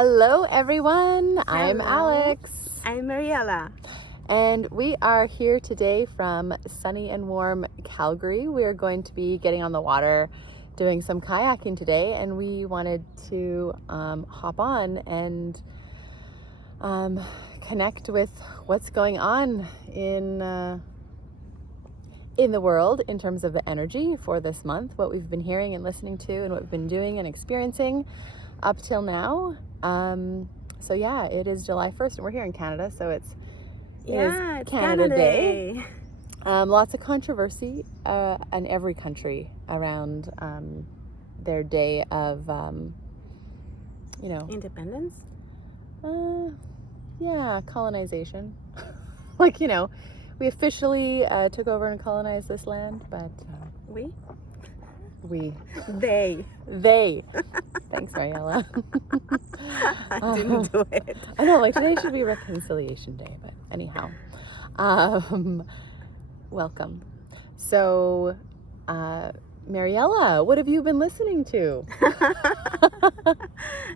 Hello, everyone. I'm Hello. Alex, I'm Mariela. and we are here today from sunny and warm Calgary. We are going to be getting on the water, doing some kayaking today, and we wanted to hop on and connect with what's going on in the world in terms of the energy for this month, what we've been hearing and listening to, and what we've been doing and experiencing up till now. So yeah, it is July 1st and we're here in Canada, so it's Canada Day. Lots of controversy in every country around their day of Independence? colonization. We officially took over and colonized this land, but We? they They. thanks, Mariela. I didn't do it. I know, today should be Reconciliation Day, but anyhow, welcome. So, Mariela, what have you been listening to?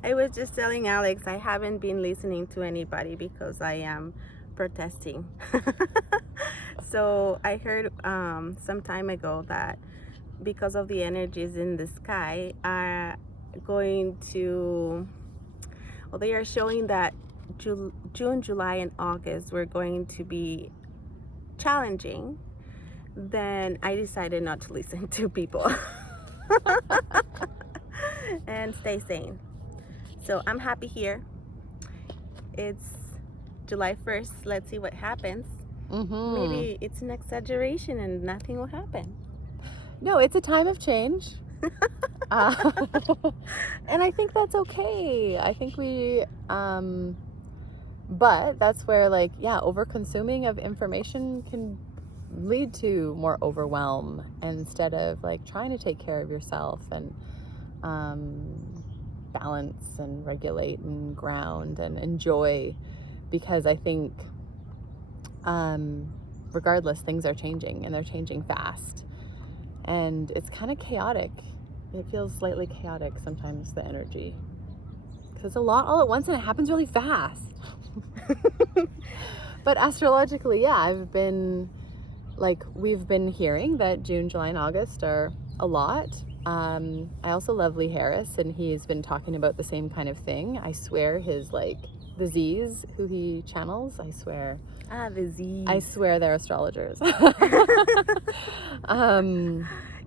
I was just telling Alex I haven't been listening to anybody because I am protesting. So I heard some time ago that because of the energies in the sky are going to, they are showing that June, July, and August were going to be challenging. Then I decided not to listen to people and stay sane. So I'm happy here. It's July 1st. Let's see what happens. Mm-hmm. Maybe it's an exaggeration and nothing will happen. No, it's a time of change. And I think that's okay. I think but that's where over consuming of information can lead to more overwhelm instead of trying to take care of yourself and balance and regulate and ground and enjoy, because I think regardless, things are changing and they're changing fast, and it's kind of chaotic. It feels slightly chaotic sometimes, the energy, because it's a lot all at once and it happens really fast. But astrologically, we've been hearing that June, July, and August are a lot. I also love Lee Harris, and he's been talking about the same kind of thing. I swear his the Z's who he channels, I swear. The Z's. I swear they're astrologers.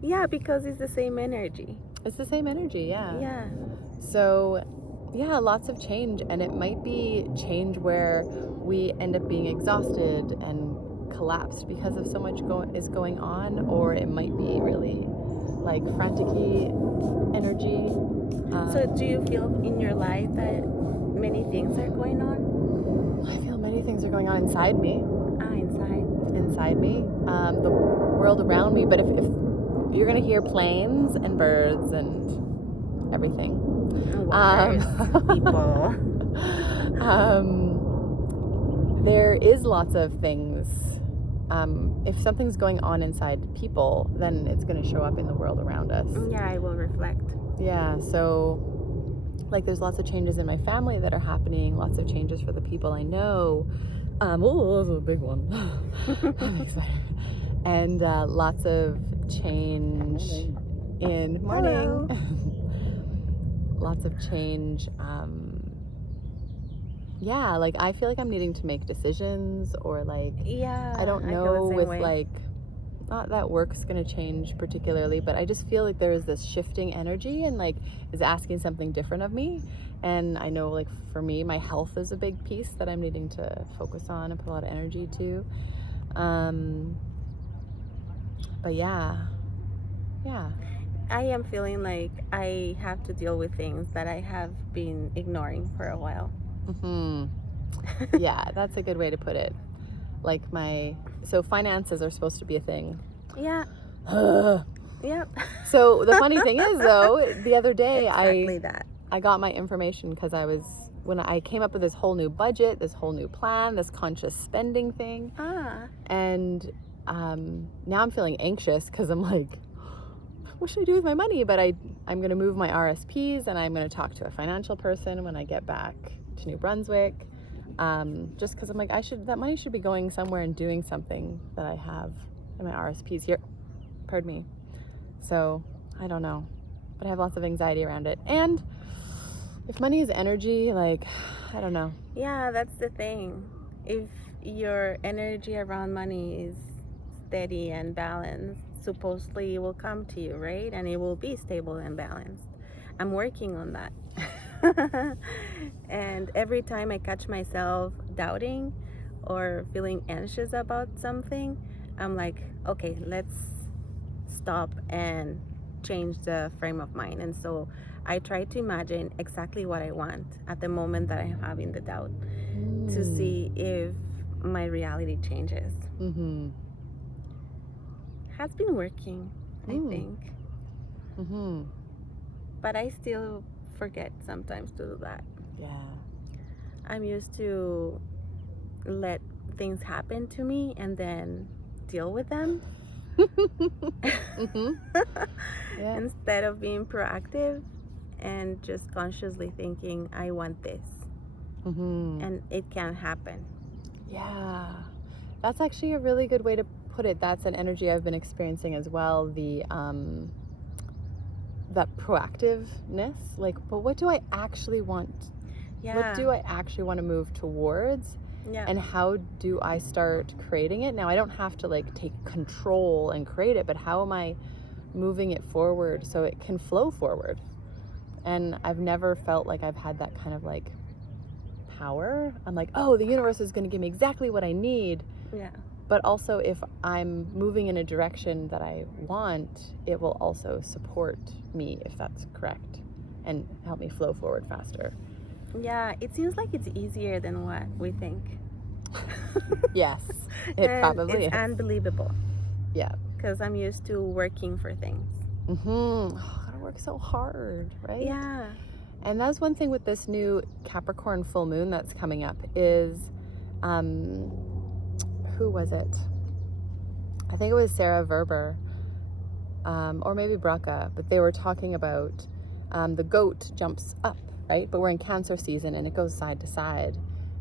Yeah, because it's the same energy. It's the same energy, yeah. Yeah. So, yeah, lots of change, and it might be change where we end up being exhausted and collapsed because of so much is going on, or it might be really frantic-y energy. So do you feel in your life that many things are going on? I feel many things are going on inside me. Inside Me, the world around me. But if you're gonna hear planes and birds and everything, people. There is lots of things. If something's going on inside people, then it's going to show up in the world around us. Yeah, I will reflect. Yeah, so there's lots of changes in my family that are happening, lots of changes for the people I know. Oh, that's a big one. I'm excited. And lots of change in morning. Lots of change. I feel like I'm needing to make decisions, or I don't know with not that work's gonna change particularly, but I just feel like there is this shifting energy and is asking something different of me. And I know for me, my health is a big piece that I'm needing to focus on and put a lot of energy to. But yeah. I am feeling like I have to deal with things that I have been ignoring for a while. Mm-hmm. Yeah, that's a good way to put it. So finances are supposed to be a thing. Yeah. Yep. So the funny thing is, though, the other day I got my information because when I came up with this whole new budget, this whole new plan, this conscious spending thing. And now I'm feeling anxious because I'm what should I do with my money? But I'm going to move my RSPs, and I'm going to talk to a financial person when I get back to New Brunswick. Just because I'm like, that money should be going somewhere and doing something that I have in my RSPs here. Pardon me. So I don't know, but I have lots of anxiety around it. And if money is energy, like, I don't know. Yeah, that's the thing. If your energy around money is steady and balanced, supposedly it will come to you, right? And it will be stable and balanced. I'm working on that. And every time I catch myself doubting or feeling anxious about something, I'm like, okay, let's stop and change the frame of mind. And so I try to imagine exactly what I want at the moment that I'm having the doubt to see if my reality changes. Mm-hmm. Has been working, I think. Mm-hmm. But I still forget sometimes to do that. Yeah. I'm used to let things happen to me and then deal with them. Mm-hmm. Yeah. Instead of being proactive and just consciously thinking, I want this. Mm-hmm. And it can happen. Yeah. That's actually a really good way to put it. That's an energy I've been experiencing as well. That proactiveness, like, but what do I actually want? Yeah. What do I actually want to move towards? Yeah. And how do I start creating it? Now, I don't have to like take control and create it, but how am I moving it forward so it can flow forward? And I've never felt like I've had that kind of like power. I'm like, oh, the universe is going to give me exactly what I need. Yeah. But also, if I'm moving in a direction that I want, it will also support me, if that's correct, and help me flow forward faster. Yeah, it seems like it's easier than what we think. Yes, it And probably it's is. unbelievable. Yeah. Because I'm used to working for things. Mm-hmm. Oh, I gotta work so hard, right? Yeah. And that's one thing with this new Capricorn full moon that's coming up is, who was it? I think it was Sarah Verber, or maybe Braca, but they were talking about the goat jumps up, right? But we're in Cancer season and it goes side to side.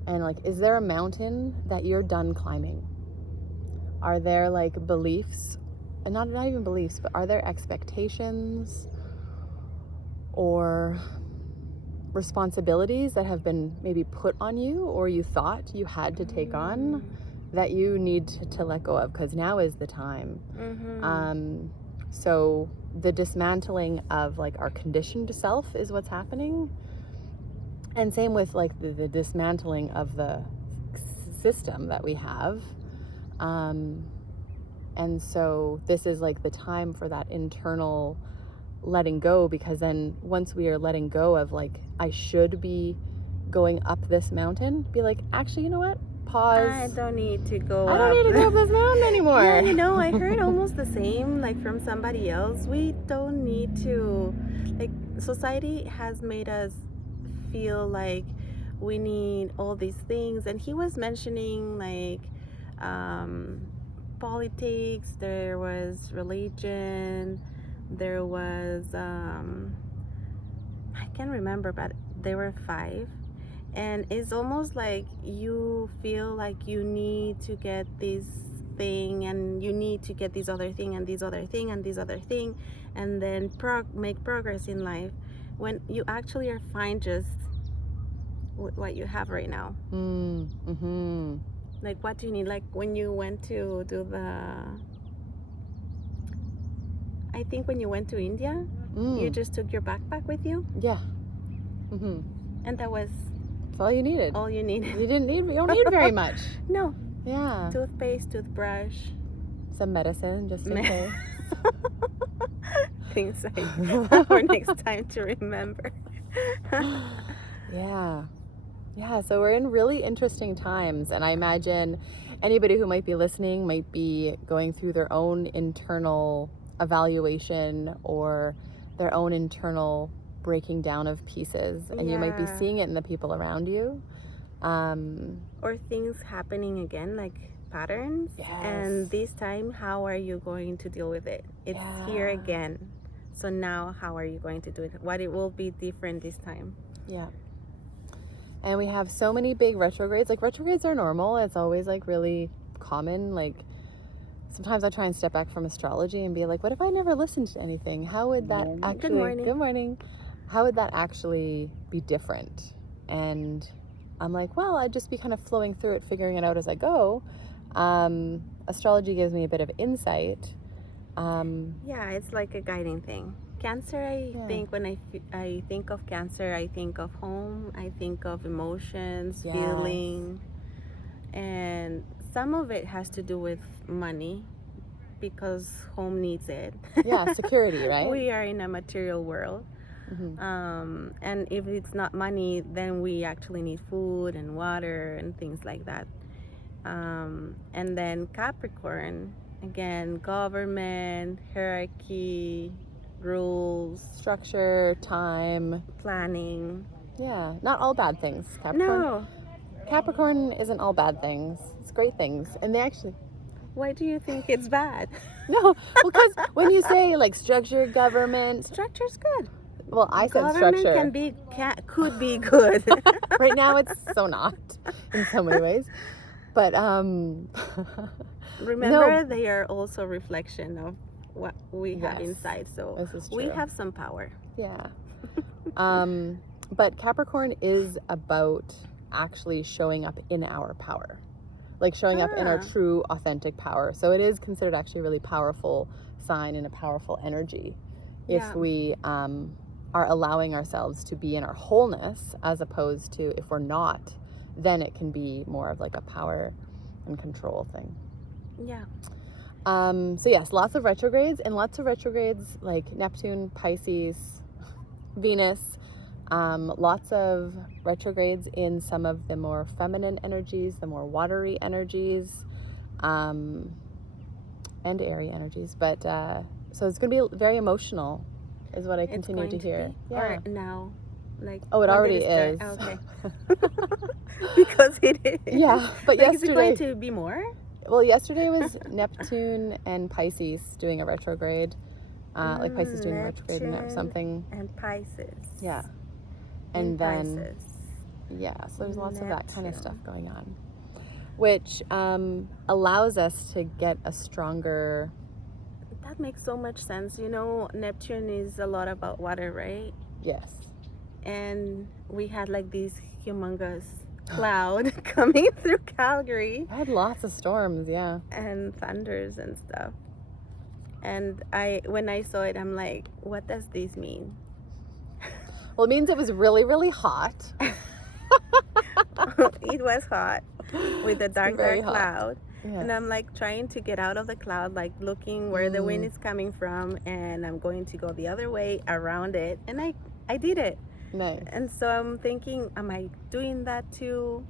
And like, is there a mountain that you're done climbing? Are there like beliefs, and not even beliefs, but are there expectations or responsibilities that have been maybe put on you or you thought you had to take on that you need to let go of, because now is the time. Mm-hmm. So the dismantling of like our conditioned self is what's happening, and same with like the dismantling of the system that we have, and so this is like the time for that internal letting go, because then once we are letting go of like, I should be going up this mountain, be like, actually, you know what, pause, I don't need to go I don't need to go up this mountain anymore. Yeah, you know, I heard almost the same like from somebody else. We don't need to, like, society has made us feel like we need all these things, and he was mentioning like politics, there was religion, there was I can't remember, but there were 5. And it's almost like you feel like you need to get this thing, and you need to get this other thing, and this other thing, and this other thing, and then make progress in life, when you actually are fine just with what you have right now. Mm-hmm. Like, what do you need? Like, when you went to do I think when you went to India, you just took your backpack with you? Yeah. Mm-hmm. And that was That's all you needed. all you needed. You don't need very much. No. Yeah. Toothpaste, toothbrush, Some medicine, just in case. things like for next time to remember. Yeah, so we're in really interesting times, and I imagine anybody who might be listening might be going through their own internal evaluation or their own internal breaking down of pieces, and you might be Yeah. seeing it in the people around you. Or things happening again, like patterns. Yes. And this time, how are you going to deal with it? It's here Yeah. again. So now how are you going to do it? What it will be different this time? Yeah. And we have so many big retrogrades. Like, retrogrades are normal. It's always like really common. Like, sometimes I try and step back from astrology and be like, what if I never listened to anything? How would that actually... Good morning. Good morning. How would that actually be different? And I'm like, well, I'd just be kind of flowing through it, figuring it out as I go. Astrology gives me a bit of insight. Yeah, it's like a guiding thing. Cancer, I think when I think of Cancer, I think of home, I think of emotions, Yes. feeling, and some of it has to do with money because home needs it. Yeah, security, right? We are in a material world. Mm-hmm. And if it's not money, then we actually need food and water and things like that. And then Capricorn, again, government, hierarchy, rules, Structure, time. planning. Yeah, not all bad things, Capricorn. No. Capricorn isn't all bad things. It's great things. And they actually... Why do you think it's bad? No, because when you say like structure, government... Structure's good. Well, I said Government structure. could be good. Right now it's so not in so many ways. But Remember, they are also reflection of what we have Yes, inside. So this is we true. have some power. Yeah. But Capricorn is about actually showing up in our power. Like showing up in our true, authentic power. So it is considered actually a really powerful sign and a powerful energy if we are allowing ourselves to be in our wholeness, as opposed to if we're not, then it can be more of like a power and control thing. Yeah. So yes, lots of retrogrades, and lots of retrogrades like Neptune, Pisces, Venus, lots of retrogrades in some of the more feminine energies, the more watery energies, and airy energies. But so it's going to be very emotional, is what I continue to hear. Yeah. Or now, like. Oh, it when already did is. Oh, okay. Because it is. Yeah, but like, yesterday. Is it going to be more? Well, yesterday was Neptune and Pisces doing a retrograde. Like Pisces doing a retrograde and something. And Pisces. Yeah. And then, Pisces. yeah, so there's lots of that kind of stuff going on, which allows us to get a stronger... That makes so much sense. You know, Neptune is a lot about water, right? Yes. And we had like this humongous cloud coming through Calgary. I had lots of storms, yeah. And thunders and stuff. And when I saw it, I'm like, what does this mean? Well, it means it was really, really hot. It was hot with a dark cloud. Yeah. And I'm like trying to get out of the cloud, like looking where the wind is coming from, and I'm going to go the other way around it. And I did it. Nice. And so I'm thinking, am I doing that too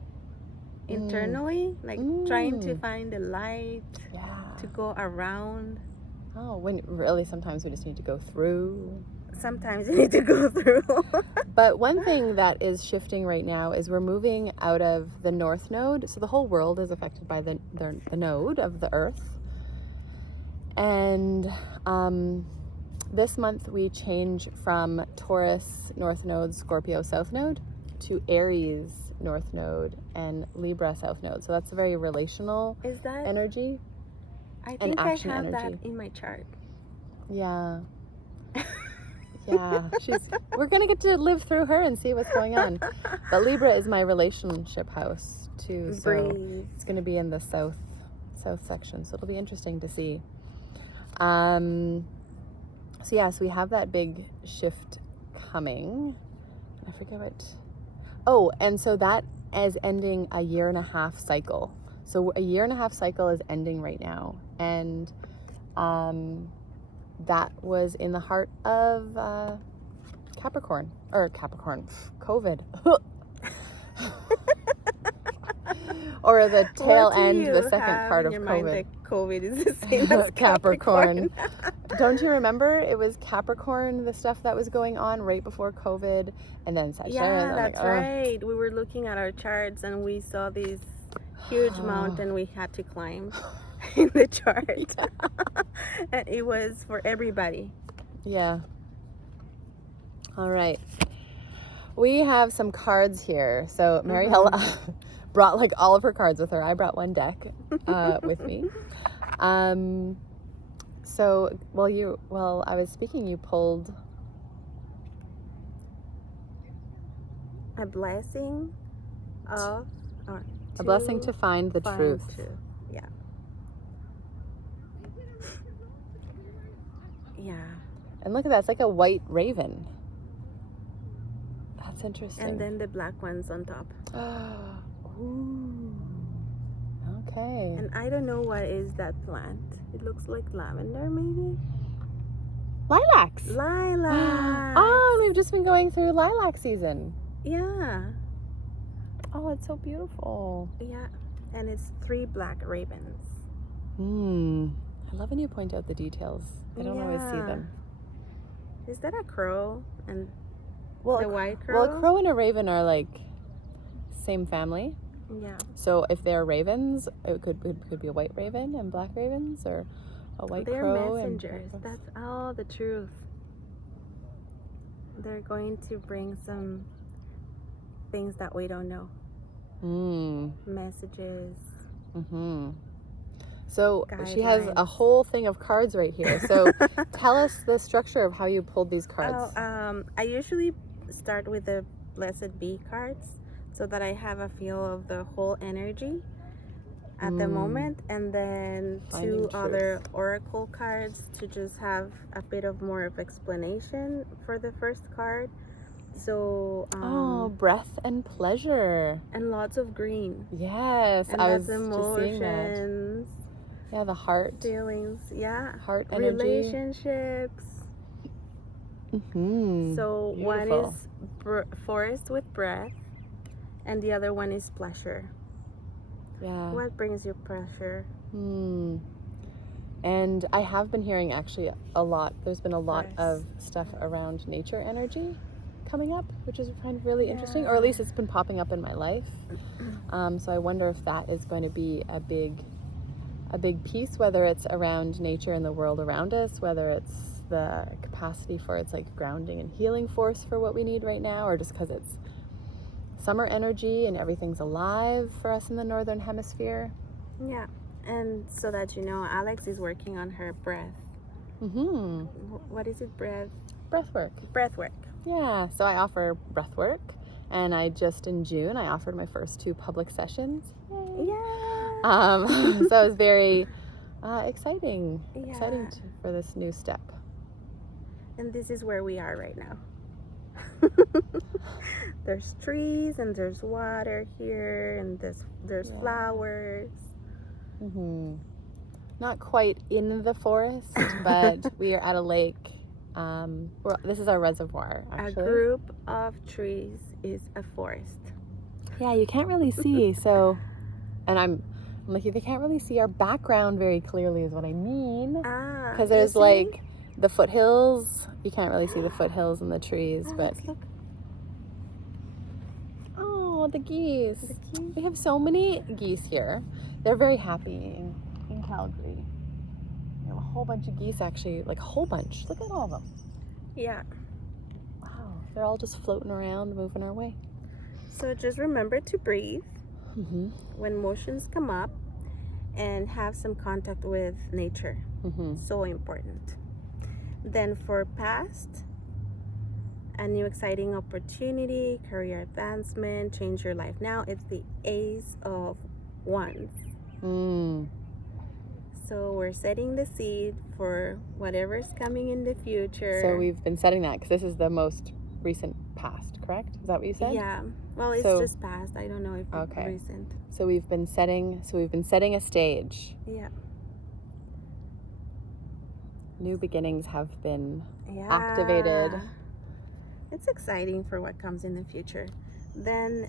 internally? Like trying to find the light to go around? Oh, when really sometimes we just need to go through. Sometimes you need to go through. But one thing that is shifting right now is we're moving out of the North Node. So the whole world is affected by the node of the Earth. And this month we change from Taurus North Node, Scorpio South Node to Aries North Node and Libra South Node. So that's a very relational energy. I think I have that in my chart. Yeah. Yeah, we're gonna get to live through her and see what's going on. But Libra is my relationship house too, so it's gonna be in the south section, so it'll be interesting to see. So we have that big shift coming. I forget what. Oh, and so that is ending a 1.5-year cycle. So a 1.5-year cycle is ending right now, and that was in the heart of Capricorn, COVID. Or the tail end, the second part of COVID. Mind that COVID is the same as Capricorn. Don't you remember? It was Capricorn, the stuff that was going on right before COVID, and then Sagittarius. Yeah, that's right. We were looking at our charts and we saw this huge mountain we had to climb in the chart. And it was for everybody. Yeah. All right. We have some cards here. So Mariella brought like all of her cards with her. I brought one deck with me. So while I was speaking, you pulled A blessing of, or a blessing to find the truth. Yeah. Yeah. And look at that, it's like a white raven. That's interesting. And then the black ones on top. Ooh. Okay. And I don't know what is that plant. It looks like lavender, maybe? Lilacs. Lilac. Oh, and we've just been going through lilac season. Yeah. Oh, it's so beautiful. Yeah. And it's 3 black ravens. I love when you point out the details. I don't always see them. Is that a crow? And Well, the white crow? Well, a crow and a raven are like same family. Yeah. So if they're ravens, it could be a white raven and black ravens, or a white They're crow messengers. and That's all the truth. They're going to bring some things that we don't know. Messages. So she has a whole thing of cards right here. So tell us the structure of how you pulled these cards. I usually start with the Blessed Be cards so that I have a feel of the whole energy at the moment, and then Finding 2 other truth. oracle cards to just have a bit of more of explanation for the first card. So breath and pleasure. and lots of green. Yes, And I was that's just seeing that. emotions, Yeah, the heart. feelings, Heart energy. relationships. So one Beautiful. is forest with breath, and the other one is pleasure. Yeah. What brings you pleasure? And I have been hearing actually a lot. There's been a lot Yes. of stuff around nature energy coming up, which is kind of really interesting, or at least it's been popping up in my life. So I wonder if that is going to be a big piece, whether it's around nature and the world around us, whether it's the capacity for its like grounding and healing force for what we need right now, or just because it's summer energy and everything's alive for us in the northern hemisphere. Yeah, and so that you know, Alex is working on her breath. What is it? Breath work. Breath work. Yeah, so I offer breath work, and I just in June I offered my first 2 public sessions. Yay. Yeah. So it was very exciting Yeah. for this new step. And this is where we are right now. There's trees and there's water here, and there's flowers. Not quite in the forest, but we are at a lake. This is our reservoir, actually. A group of trees is a forest. Yeah, you can't really see. So, and I'm like, they can't really see our background very clearly, is what I mean. Because you there's see? like the foothills. You can't really see the foothills and the trees, but Look. oh, the geese. The geese. We have so many geese here. They're very happy in Calgary. We have a whole bunch of geese, actually, like a whole bunch. Look at all of them. Yeah. Wow, they're all just floating around, moving our way. So just remember to breathe when emotions come up, and have some contact with nature. So important. Then for past, a new exciting opportunity, career advancement, change your life now. It's the Ace of Wands. So we're setting the seed for whatever's coming in the future. So we've been setting that because this is the most recent past, correct? Is that what you said? Yeah. Well, it's just past. I don't know if it's recent. So we've been setting a stage. Yeah. New beginnings have been activated. It's exciting for what comes in the future. Then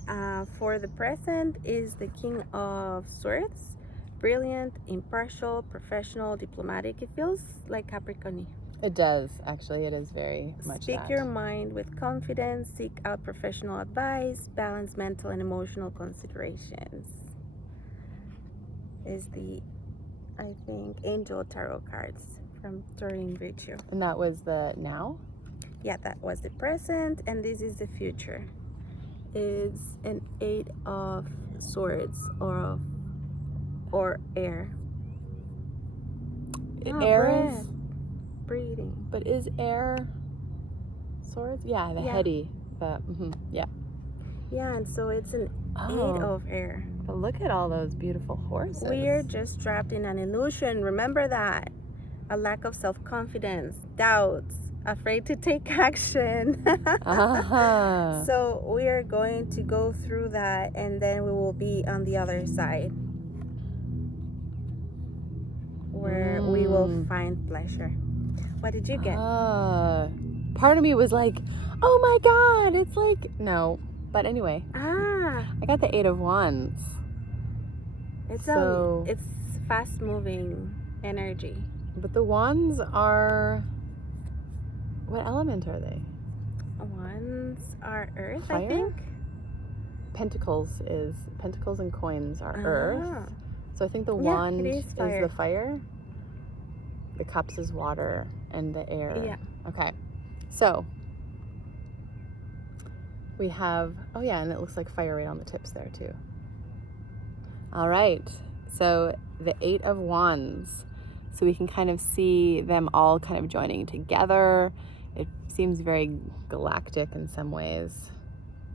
for the present is the King of Swords. Brilliant, impartial, professional, diplomatic. It feels like Capricorn. It does, actually. It is very much Speak that. your mind with confidence. Seek out professional advice. Balance mental and emotional considerations. Is the, I think, Angel Tarot cards from Doreen Virtue. And that was the now? Yeah, that was the present, and this is the future. It's an 8 of swords or air. Air breath. is, Breathing. but is air swords? Yeah, the Yeah. heady. Yeah. Yeah, and so it's an 8 Oh, of air. but look at all those beautiful horses. We're just trapped in an illusion. Remember that. A lack of self-confidence, doubts, afraid to take action. So we're going to go through that, and then we will be on the other side where we will find pleasure. What did you get? Part of me was like, oh my God, it's like, no. But anyway, I got the 8 of Wands. It's So- it's fast moving energy. But the Wands are, what element are they? Wands are earth, I Fire? think. Pentacles and coins are earth. So I think the wand it is is fire. the fire. The cups is water and the air. Yeah. Okay. So we have, oh yeah, and it looks like fire right on the tips there too. All right. So the 8 of Wands. So we can kind of see them all kind of joining together. It seems very galactic in some ways.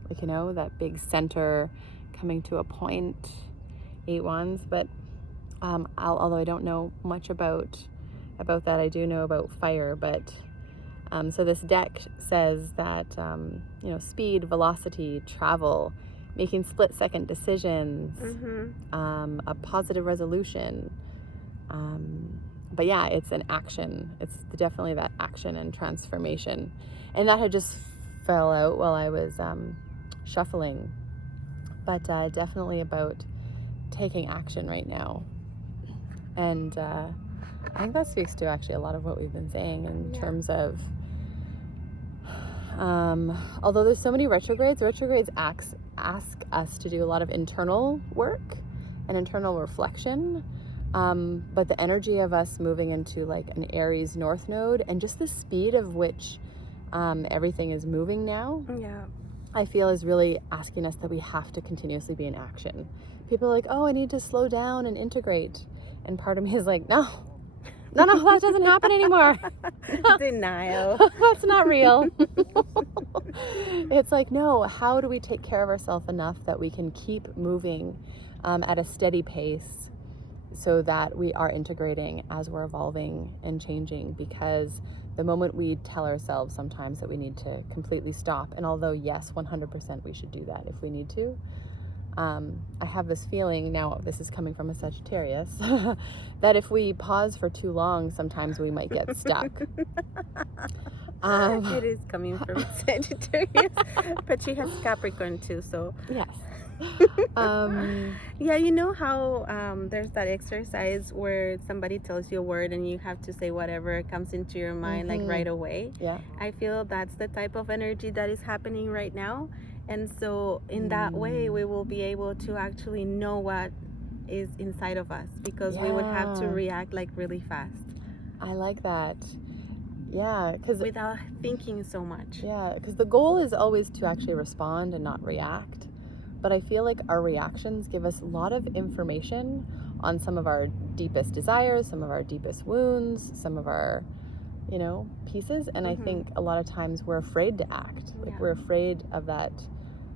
Like, you know, that big center coming to a point, 8 Wands. But although I don't know much about that, I do know about fire. But so this deck says that, you know, speed, velocity, travel, making split-second decisions, a positive resolution. But yeah, it's an action. It's definitely that action and transformation. And that had just fell out while I was shuffling. But definitely about taking action right now. And I think that speaks to actually a lot of what we've been saying in terms of, although there's so many retrogrades ask us to do a lot of internal work and internal reflection. But the energy of us moving into like an Aries North Node and just the speed of which everything is moving now, I feel is really asking us that we have to continuously be in action. People are like, oh, I need to slow down and integrate. And part of me is like, no, that doesn't happen anymore. Denial. That's not real. It's like, no, how do we take care of ourselves enough that we can keep moving at a steady pace so that we are integrating as we're evolving and changing? Because the moment we tell ourselves sometimes that we need to completely stop, and although yes, 100% we should do that if we need to, I have this feeling, now this is coming from a Sagittarius, that if we pause for too long, sometimes we might get stuck. It is coming from Sagittarius, but she has Capricorn too, so yes. Yeah, you know how there's that exercise where somebody tells you a word and you have to say whatever comes into your mind like right away. Yeah. I feel that's the type of energy that is happening right now, and so in that way we will be able to actually know what is inside of us, because we would have to react like really fast. I like that. Yeah, because without thinking so much. Yeah, because the goal is always to actually respond and not react. But I feel like our reactions give us a lot of information on some of our deepest desires, some of our deepest wounds, some of our, you know, pieces. And I think a lot of times we're afraid to act. Like we're afraid of that.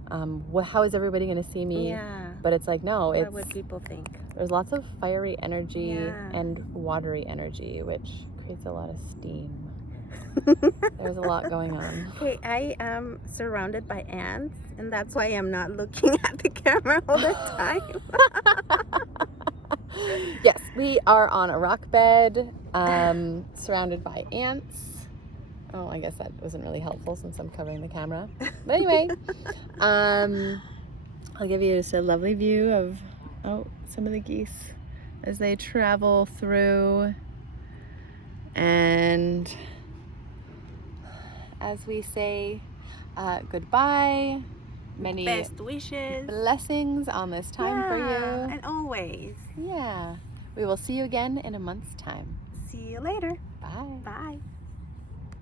How is everybody going to see me? Yeah. But it's like, no, what would people think? There's lots of fiery energy and watery energy, which creates a lot of steam. There's a lot going on. Okay, I am surrounded by ants, and that's why I'm not looking at the camera all the time. Yes, we are on a rock bed, surrounded by ants. Oh, I guess that wasn't really helpful since I'm covering the camera. But anyway, I'll give you just a lovely view of some of the geese as they travel through. And as we say goodbye, many best wishes, blessings on this time for you. And always. Yeah. We will see you again in a month's time. See you later. Bye. Bye.